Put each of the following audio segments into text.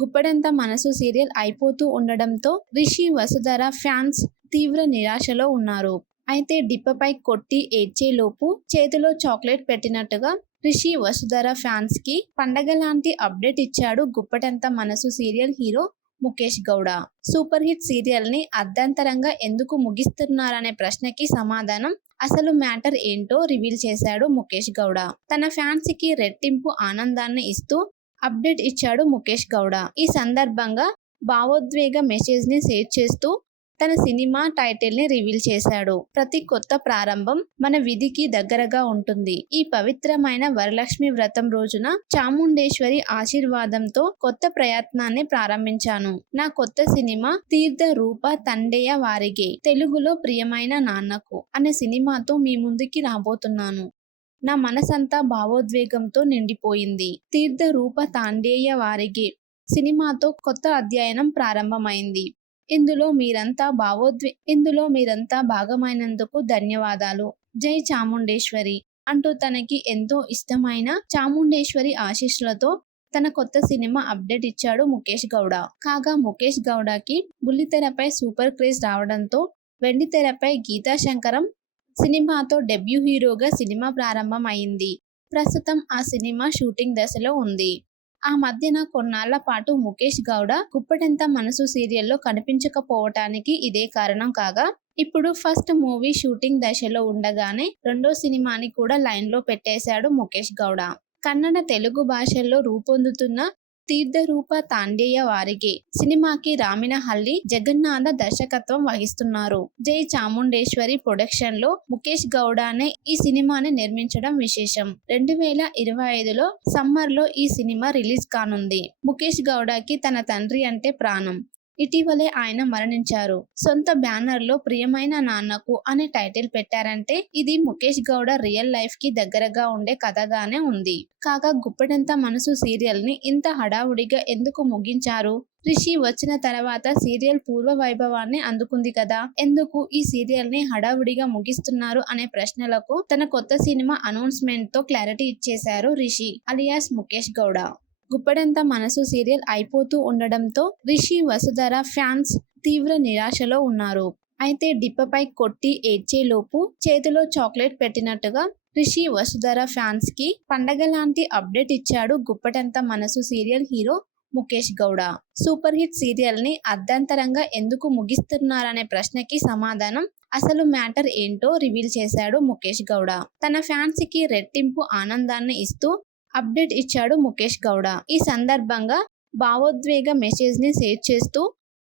Guppedantha Manasu serial అయిపోతూ ఉండడంతో Rishi, Vasudhara fans తీవ్ర నిరాశలో ఉన్నారు. అయితే డిప్పపై కొట్టి ఏడ్చేలోపు చేతిలో చాక్లెట్ పెట్టినట్టుగా రిషి, వసుధర ఫ్యాన్స్ కి పండగలాంటి అప్డేట్ ఇచ్చాడు Guppedantha Manasu serial hero Mukesh Gowda. Super hit serial ని అర్ధాంతరంగా ఎందుకు ముగిస్తున్నారనే ప్రశ్నకి సమాధానం, అసలు మ్యాటర్ ఏంటో రివీల్ చేశాడు ముఖేష్ గౌడ. తన ఫ్యాన్స్ కి రెట్టింపు ఆనందాన్ని ఇస్తూ అప్డేట్ ఇచ్చాడు ముఖేష్ గౌడ. ఈ సందర్భంగా భావోద్వేగ మెసేజ్ ని షేర్ చేస్తూ తన సినిమా టైటిల్ ని రివీల్ చేశాడు. ప్రతి కొత్త ప్రారంభం మన విధికి దగ్గరగా ఉంటుంది. ఈ పవిత్రమైన వరలక్ష్మి వ్రతం రోజున చాముండేశ్వరి ఆశీర్వాదంతో కొత్త ప్రయత్నాన్ని ప్రారంభించాను. నా కొత్త సినిమా తీర్థ రూప తండేయ వారిగే, తెలుగులో ప్రియమైన నాన్నకు అనే సినిమాతో మీ ముందుకి రాబోతున్నాను. నా మనసంతా భావోద్వేగంతో నిండిపోయింది. తీర్థ రూప తాండేయ వారిగే సినిమాతో కొత్త అధ్యాయం ప్రారంభమైంది. ఇందులో మీరంతా భాగమైనందుకు ధన్యవాదాలు. జై చాముండేశ్వరి అంటూ తనకి ఎంతో ఇష్టమైన చాముండేశ్వరి ఆశీస్సులతో తన కొత్త సినిమా అప్డేట్ ఇచ్చాడు ముఖేష్ గౌడ. కాగా ముఖేష్ గౌడకి బుల్లితెరపై సూపర్ క్రేజ్ రావడంతో వెండితెరపై గీతా శంకరం సినిమాతో డెబ్యూ హీరోగా సినిమా ప్రారంభం అయింది. ప్రస్తుతం ఆ సినిమా షూటింగ్ దశలో ఉంది. ఆ మధ్యన కొన్నాళ్ల పాటు ముఖేష్ గౌడ గుప్పెడంత మనసు సీరియల్లో కనిపించకపోవటానికి ఇదే కారణం కాగా, ఇప్పుడు ఫస్ట్ మూవీ షూటింగ్ దశలో ఉండగానే రెండో సినిమాని కూడా లైన్ లో పెట్టేశాడు ముఖేష్ గౌడ. కన్నడ, తెలుగు భాషల్లో రూపొందుతున్న తీర్థరూప తాండేయ వారిగే సినిమాకి రామినహల్లి జగన్నాథ దర్శకత్వం వహిస్తున్నారు. జై చాముండేశ్వరి ప్రొడక్షన్ లో ముఖేష్ గౌడనే ఈ సినిమాని నిర్మించడం విశేషం. 2025లో సమ్మర్ లో ఈ సినిమా రిలీజ్ కానుంది. ముఖేష్ గౌడకి తన తండ్రి అంటే ప్రాణం. ఇటీవలే ఆయన మరణించారు. సొంత బ్యానర్ లో ప్రియమైన నాన్నకు అనే టైటిల్ పెట్టారంటే ఇది ముఖేష్ గౌడ రియల్ లైఫ్ కి దగ్గరగా ఉండే కథగానే ఉంది. కాగా గుప్పెడంత మనసు సీరియల్ ని ఇంత హడావుడిగా ఎందుకు ముగించారు? రిషి వచ్చిన తర్వాత సీరియల్ పూర్వ వైభవాన్ని అందుకుంది కదా, ఎందుకు ఈ సీరియల్ ని హడావుడిగా ముగిస్తున్నారు అనే ప్రశ్నలకు తన కొత్త సినిమా అనౌన్స్మెంట్ తో క్లారిటీ ఇచ్చేశారు రిషి అలియాస్ ముఖేష్ గౌడ. గుప్పెడంత మనసు సీరియల్ అయిపోతూ ఉండడంతో రిషి, వసుధర ఫ్యాన్స్ తీవ్ర నిరాశలో ఉన్నారు. అయితే డిప్పపై కొట్టి ఏడ్చేలోపు చేతిలో చాక్లెట్ పెట్టినట్టుగా రిషి, వసుధర ఫ్యాన్స్ కి పండగలాంటి అప్డేట్ ఇచ్చాడు Guppedantha Manasu serial hero Mukesh Gowda. Super hit serial ని అర్ధాంతరంగా ఎందుకు ముగిస్తున్నారనే ప్రశ్నకి సమాధానం, అసలు మ్యాటర్ ఏంటో రివీల్ చేశాడు ముఖేష్ గౌడ. తన ఫ్యాన్స్ కి రెట్టింపు ఆనందాన్ని ఇస్తూ అప్డేట్ ఇచ్చాడు ముఖేష్ గౌడ. ఈ సందర్భంగా భావోద్వేగ మెసేజ్ ని షేర్ చేస్తూ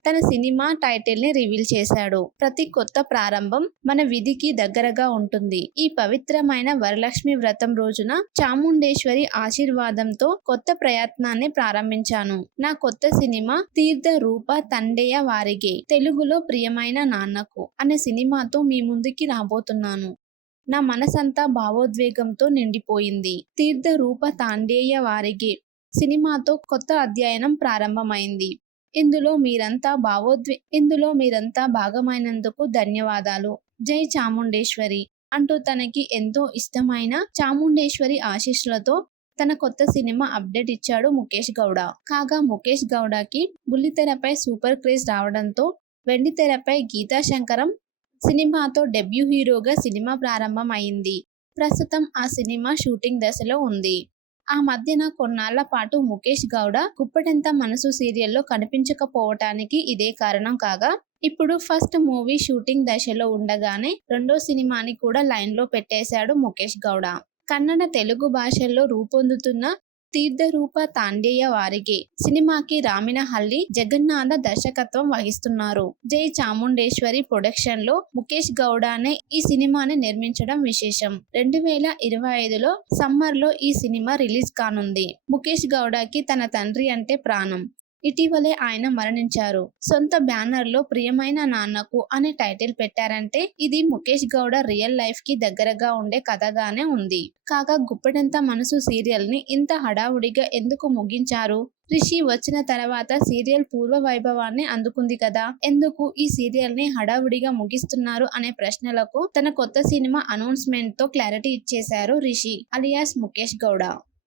తన సినిమా టైటిల్ ని రివీల్ చేశాడు. ప్రతి కొత్త ప్రారంభం మన విధికి దగ్గరగా ఉంటుంది. ఈ పవిత్రమైన వరలక్ష్మి వ్రతం రోజున చాముండేశ్వరి ఆశీర్వాదంతో కొత్త ప్రయత్నాన్ని ప్రారంభించాను. నా కొత్త సినిమా తీర్థ రూప తండేయ వారిగే, తెలుగులో ప్రియమైన నాన్నకు అనే సినిమాతో మీ ముందుకి రాబోతున్నాను. నా మనసంతా భావోద్వేగంతో నిండిపోయింది. తీర్థ రూప తాండేయ వారిగే సినిమాతో కొత్త అధ్యాయం ప్రారంభమైంది. ఇందులో మీరంతా భాగమైనందుకు ధన్యవాదాలు. జై చాముండేశ్వరి అంటూ తనకి ఎంతో ఇష్టమైన చాముండేశ్వరి ఆశీస్సులతో తన కొత్త సినిమా అప్డేట్ ఇచ్చాడు ముఖేష్ గౌడ. కాగా ముఖేష్ గౌడకి బుల్లితెరపై సూపర్ క్రేజ్ రావడంతో వెండితెరపై గీతా శంకరం సినిమాతో డెబ్యూ హీరోగా సినిమా ప్రారంభం అయింది. ప్రస్తుతం ఆ సినిమా షూటింగ్ దశలో ఉంది. ఆ మధ్యన కొన్నాళ్ల పాటు ముఖేష్ గౌడ గుప్పెడంత మనసు సీరియల్లో కనిపించకపోవటానికి ఇదే కారణం కాగా, ఇప్పుడు ఫస్ట్ మూవీ షూటింగ్ దశలో ఉండగానే రెండో సినిమాని కూడా లైన్ లో పెట్టేశాడు ముఖేష్ గౌడ. కన్నడ, తెలుగు భాషల్లో రూపొందుతున్న తీర్థరూప తాండేయ వారిగే సినిమాకి రామినహల్లి జగన్నాథ దర్శకత్వం వహిస్తున్నారు. జై చాముండేశ్వరి ప్రొడక్షన్ లో ముఖేష్ గౌడనే ఈ సినిమాని నిర్మించడం విశేషం. 2025లో సమ్మర్ లో ఈ సినిమా రిలీజ్ కానుంది. ముఖేష్ గౌడకి తన తండ్రి అంటే ప్రాణం. ఇటీవలే ఆయన మరణించారు. సొంత బ్యానర్ లో ప్రియమైన నాన్నకు అనే టైటిల్ పెట్టారంటే ఇది ముఖేష్ గౌడ రియల్ లైఫ్ కి దగ్గరగా ఉండే కథగానే ఉంది. కాగా గుప్పెడంత మనసు సీరియల్ ని ఇంత హడావుడిగా ఎందుకు ముగించారు? రిషి వచ్చిన తర్వాత సీరియల్ పూర్వ వైభవాన్ని అందుకుంది కదా, ఎందుకు ఈ సీరియల్ ని హడావుడిగా ముగిస్తున్నారు అనే ప్రశ్నలకు తన కొత్త సినిమా అనౌన్స్మెంట్ తో క్లారిటీ ఇచ్చేశారు రిషి అలియాస్ ముఖేష్ గౌడ.